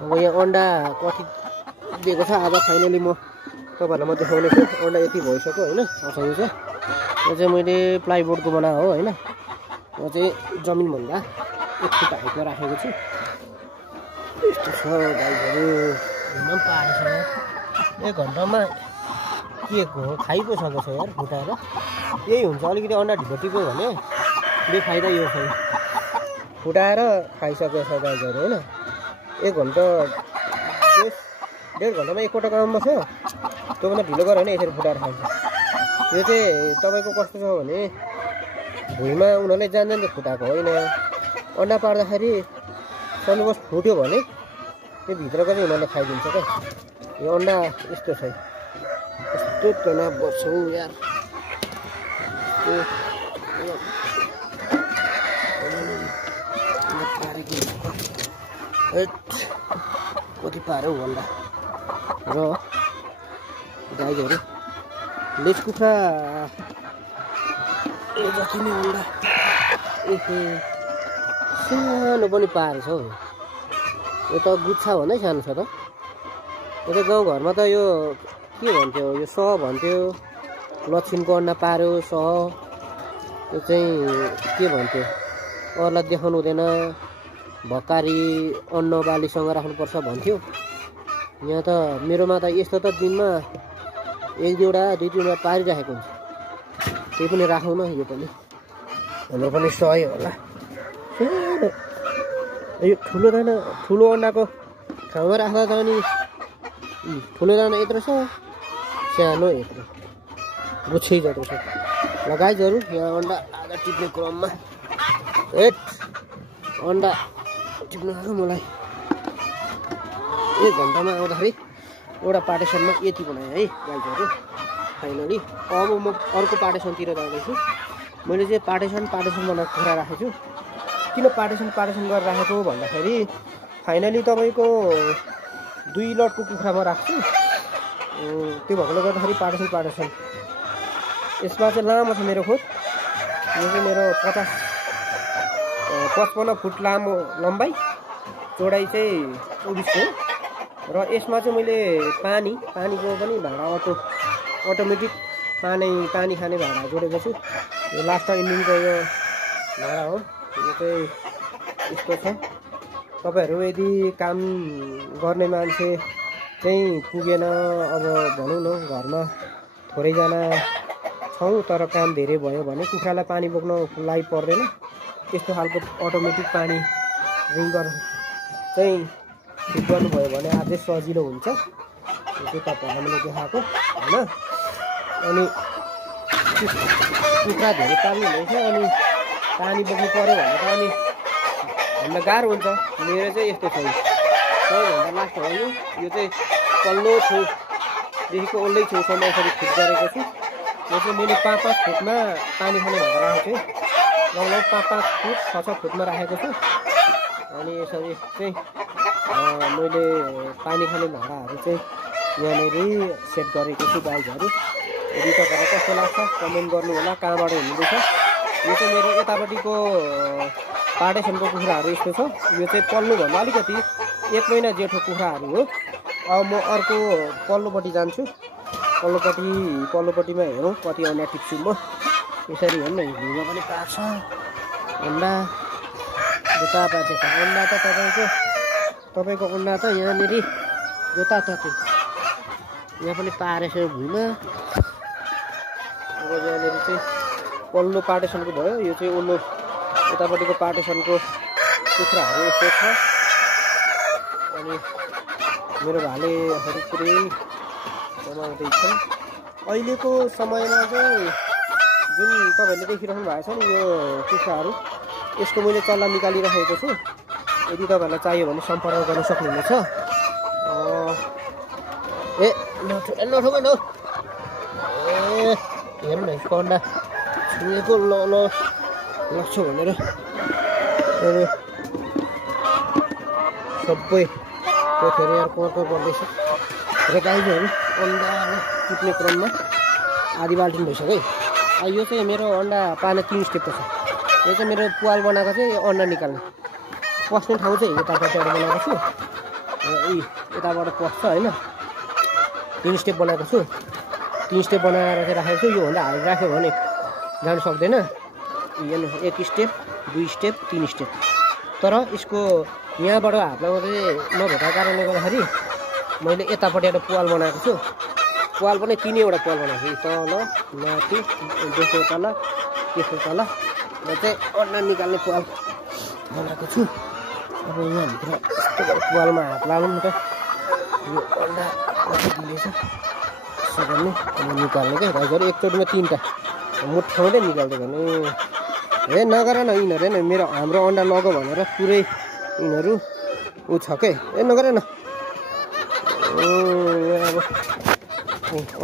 अब यहाँ अन्डा कति दिएको छ आज फाइनली म तपाईँहरूलाई म देखाउने छु। अन्डा यति भइसक्यो होइन। अच्छा यो चाहिँ मैले प्लाइबोर्डको बना हो होइन। म चाहिँ जमिनभन्दा 1 फुट हाइटमा राखेको छु। यस्तो छ गाईहरू घुम्न पनि पारेछ। 1 घन्टामा के को हो खाइ पो सकेछ यार फुटाएर। यही हुन्छ अलिकति अन्डा ढिलो टिप्यो भने बेफाइदा यो छ। फुटाएर खाइसकेछ गाईहरू होइन। 1 घन्टा 1.5 घन्टामा एकपल्ट काममा छ। त्योभन्दा ढिलो गऱ्यो भने यसरी फुटाएर खान्छ। यो चाहिँ तपाईँको कस्तो छ भने भुइँमा उनीहरूले जान फुटाएको होइन। अन्डा पार्दाखेरि सन्डोबस फुट्यो भने त्यो भित्रको चाहिँ उनीहरूले खाइदिन्छ क्या। यो अन्डा यस्तो छ। यस्तो तनाव बस्छौ यार। कति पार्यो अन्डा र गाईहरू लेज कुखुरा जति नै अन्डा सानो पनि पारेछ हौ। यो त गुच्छा भन्दै सानो छ त। यो त गाउँघरमा त यो के भन्थ्यो यो सह भन्थ्यो। लक्ष्मीको अन्डा पार्यो सह। यो चाहिँ के भन्थ्यो अरूलाई देखाउनु हुँदैन। भकारी अन्न बालीसँग राख्नुपर्छ भन्थ्यो। यहाँ त मेरोमा त यस्तो त दिनमा 1-2वटा 2-3वटा पारिराखेको हुन्छ। त्यही पनि राखौँ न। यो पनि हाम्रो पनि सही होला। यो ठुलो दाना ठुलो अन्डाको ठाउँमा राख्दा त अनि ठुलो दाना यत्रो छ सानो यत्रो गुच्छै जत्रो छ। ल गाईहरू यहाँ अन्डा आधा टिप्ने क्रममा अन्डा टिप्नु आएको मलाई 1 घन्टामा आउँदाखेरि एउटा पार्टिसनमा यति बनाएँ है गाईहरू फाइनली। अब म अर्को पार्टिसनतिर जाँदैछु। मैले चाहिँ पार्टिसन बनाएर कुखुरा राखेको छु। किन पार्टिसन गरेर राखेको भन्दाखेरि फाइनली तपाईँको 2 लटको कुखुरा म राख्छु। त्यो भएकोले गर्दाखेरि पार्टिसन यसमा चाहिँ लामो छ मेरो खोज। यो चाहिँ मेरो 55 फुट लामो लम्बाइ चौडाइ चाहिँ 24 हो। र यसमा चाहिँ मैले पानीको पनि भाँडा अटोमेटिक पानी खाने भाँडा जोडेको छु। यो लास्ट इन्डिङको यो भाँडा हो। यो चाहिँ यस्तो छ। तपाईँहरू यदि काम गर्ने मान्छे चाहिँ पुगेन अब भनौँ न घरमा थोरैजना छौँ तर काम धेरै भयो भने कुखुरालाई पानी बोक्न लागि पर्दैन। त्यस्तो खालको अटोमेटिक पानी रिङ्गर चाहिँ फिट गर्नुभयो भने अझै सजिलो हुन्छ। यो चाहिँ तपाईँहरूलाई मैले देखाएको होइन। अनि कुखुरा धेरै पाल्नु हुँदैछ अनि पानी बोक्नु पऱ्यो भने त अनि हामीलाई गाह्रो हुन्छ। मेरो चाहिँ यस्तो छ। सबैभन्दा लास्ट हो यो चाहिँ पल्लो छेउदेखिको ओल्लै छेउसम्म यसरी फिट गरेको छु। यो चाहिँ मैले 5-5 फुटमा पानी खाने भाँडा राखेको छु। लगभग 5-5 फुट 6-6 फुटमा राखेको छु। अनि यसरी चाहिँ मैले पानी खाने भाँडाहरू चाहिँ यहाँनिर सेट गरेको छु गाईहरू। यदि तपाईँलाई कस्तो लाग्छ कमेन्ट गर्नु होला कहाँबाट हुँदैछ। यो चाहिँ मेरो यतापट्टिको पार्टिसनको कुखुराहरू यस्तो छ। यो चाहिँ पल्लोभन्दा अलिकति 1 महिना जेठो कुखुराहरू हो। अब म अर्को पल्लोपट्टि जान्छु। पल्लोपट्टिमा हेरौँ कति अन्डा टिप्छु म। यसरी हेर्नु न हिउँमा पनि पार्छ अन्डा। जतापाति अन्डा त तपाईँको अन्डा त यहाँनिर जताततै यहाँ पनि पारेछ भुइँमा। अब यहाँनिर चाहिँ पल्लो पार्टिसनको भयो। यो चाहिँ ओल्लो यतापट्टिको पार्टिसनको कुखुराहरू यस्तो छ। अनि मेरो भालेहरू पुरै कमाउँदैछन्। अहिलेको समयमा चाहिँ जुन तपाईँहरूले देखिराख्नु भएको छ नि यो कुखुराहरू यसको मैले चल्ला निकालिराखेको छु। यदि तपाईँहरूलाई चाहियो भने सम्पर्क गर्न सक्नुहुनेछ। नठोक न। हेर्नु न यसको अन्डा छुएको लग्छ भनेर सबै कोठेर यार पर्को पर्दैछ। र गाईहरू अन्डा टिप्ने क्रममा आधी बाल्टिन भइसक्यो है। यो चाहिँ मेरो अन्डा पार्ने 3 स्टेपको छ। यो चाहिँ मेरो पुवाल बनाएको चाहिँ अन्डा निकाल्ने पस्ने ठाउँ चाहिँ यतापट्टिबाट बनाएको छु। यताबाट पस्छ होइन 3 स्टेप बनाएको छु 3 स्टेप बनाएर चाहिँ राखेको छु योभन्दा हाल राख्यो भने जानु सक्दैन हेर्नु 1 स्टेप 2 स्टेप 3 स्टेप तर यसको यहाँबाट हातलाई मात्रै नभेटाएको कारणले गर्दाखेरि मैले यतापट्टि एउटा पाल बनाएको छु पाल पनि 3वटा पाल बनाएको छु तल माथि दोस्रो तल तेस्रो तल र चाहिँ अन्डा निकाल्ने पाल बनाएको छु अब यहाँभित्र यस्तो पालमा हात लाउनु नि त यो अन्डा कति दिँदैछ यसो गर्ने अनि निकाल्ने क्या गाईहरू एकचोटिमा 3टा मुठाउँदै निकाल्दै भने हे नगर न यिनीहरू हेर्न मेरो हाम्रो अन्डा लगो भनेर पुरै यिनीहरू उ छ के ए नगर न अब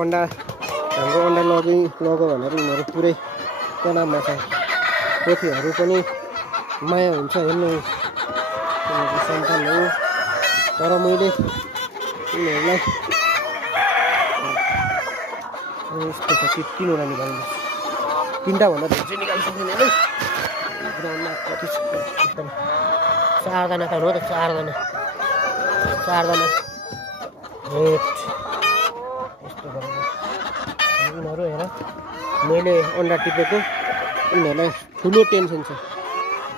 अन्डा हाम्रो अन्डा लगो भनेर यिनीहरू पुरै तनावमा छ पोथीहरू पनि माया हुन्छ हेर्नु सन्तान हो तर मैले यिनीहरूलाई यस्तो छ 3वटा निकाल्नु 3टा भन्दा धेरै चाहिँ निकालिसक्दैन है ग्राउन्डमा कति छ एकदम 4जना त हो त 4जना रेट यस्तो गरेर यिनीहरू हेर मैले अन्डा टिपेको यिनीहरूलाई ठुलो टेन्सन छ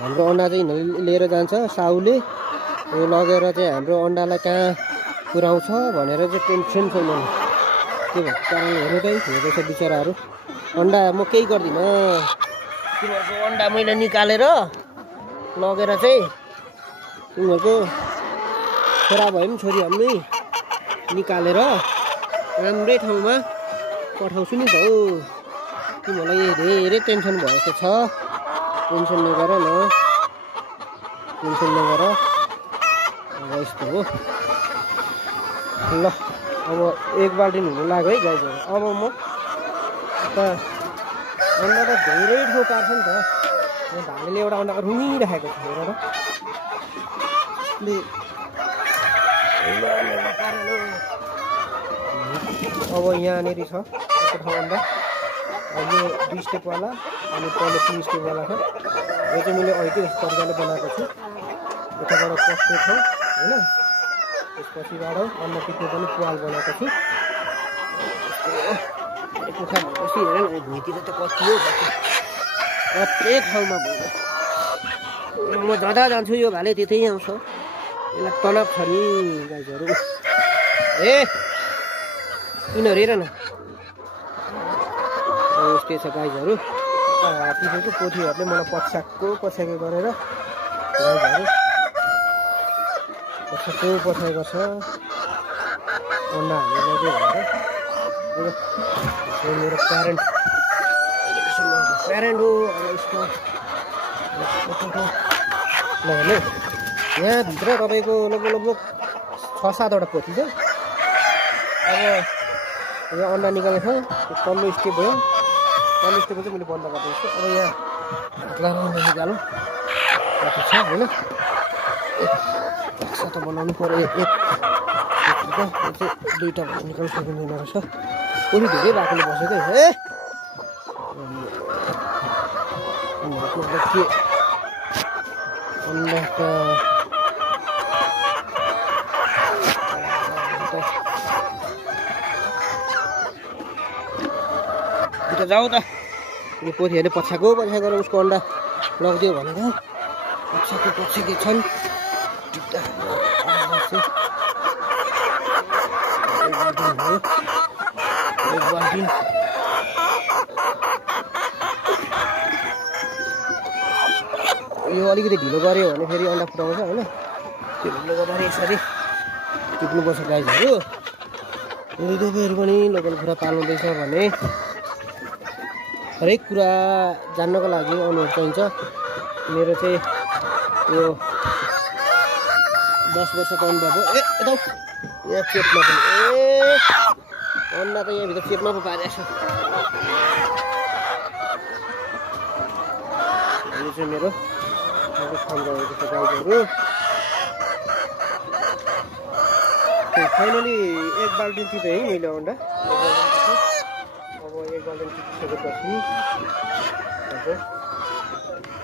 हाम्रो अन्डा चाहिँ यिनीहरूले लिएर जान्छ साउले लगेर चाहिँ हाम्रो अन्डालाई कहाँ पुर्याउँछ भनेर चाहिँ टेन्सन छ मलाई के भएको कारणले हेर्दैछ बिचराहरू अन्डा म केही गर्दिनँ तिमीहरूको अन्डा मैले निकालेर लगेर चाहिँ तिमीहरूको छोरा भए पनि छोरी हामी निकालेर राम्रै ठाउँमा पठाउँछु नि त हौ तिमीहरूलाई धेरै टेन्सन भएको छ टेन्सन नगर न टेन्सन नगर अब यस्तो हो ल अब 1 बाल्टिन हुनु लाग्यो है गाईहरू अब म त अन्डा त धेरै ठाउँ पार्छ नि त भालेले एउटा अन्डा रुमिराखेको छ हेर अब यहाँनिर छ यस्तो ठाउँ अन्डा यो 2 स्टेपवाला अनि पहिले 3 स्टेपवाला छ यो चाहिँ मैले अहिले यस्तो तरिकाले बनाएको छु यताबाट पस्ने छ होइन त्यसपछिबाट अन्डा टिप्ने पनि पाल बनाएको छु कुखुरा भनेपछि हेर न भुइँतिर त कति हो प्रत्येक ठाउँमा भयो म जता जान्छु यो भाले त्यतै आउँछ यसलाई तनाव छ नि गाईहरू ए यिनीहरू हेर न यस्तै छ गाईहरू टिपेको पोथीहरूले मलाई पछ्याएको गरेर गाईहरू पछ्याएको छ अन्डा हामीले लगेँ भनेर मेरो प्यारेन्ट हो अब यसको ल हेर्नु यहाँभित्र तपाईँको लगभग 6-7वटा पोथी छ अब यो अन्डा निकाल्ने छ पल्लो स्टेप भयो पल्लो स्टेपको चाहिँ मैले बन्द गरिदिन्छु अब यहाँ अन्डा निकाल्नु कति छ होइन त बनाउनु पर्यो एक 2टा निकाल्नु सकिँदैन रहेछ पोथी धेरै भएकोले बसेको हे के अन्डा त जाऊ त यो पोथीहरूले पछ्याएको गरेर उसको अन्डा लगिदियो भनेर पछ्याएको छन् एक बाल्टिन यो अलिकति ढिलो गऱ्यो भने फेरि अन्डा फुटाउँछ होइन त्यसले गर्दाखेरि यसरी टिप्नुपर्छ गाईहरू यदि तपाईँहरू पनि लोकल कुखुरा पाल्नुहुँदैछ भने हरेक कुरा जान्नको लागि अनुभव चाहिन्छ मेरो चाहिँ यो 10 वर्ष अनुभव हो ए यता यहाँ चेपमा पनि अन्डा त यहाँभित्र चेपमा पो पारेको छ यो चाहिँ मेरो सम्झाएको छ गाईहरू फाइनली 1 बाल्टिन टिपेँ है मैले अन्डा अब 1 बाल्टिन टिपिसकेपछि अब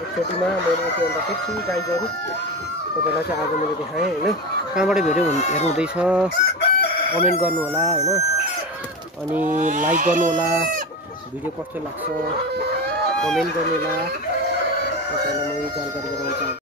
एकचोटिमा मैले त्यो अन्डा टिप्छु गाईहरू तपाईँलाई चाहिँ आज मैले देखाएँ होइन। कहाँबाट भिडियो हेर्नुहुँदैछ कमेन्ट गर्नु होला होइन, अनि लाइक गर्नु होला, भिडियो कस्तो लाग्छ कमेन्ट गर्नु होला, तपाईँलाई म जानकारी गराउन चाहन्छु।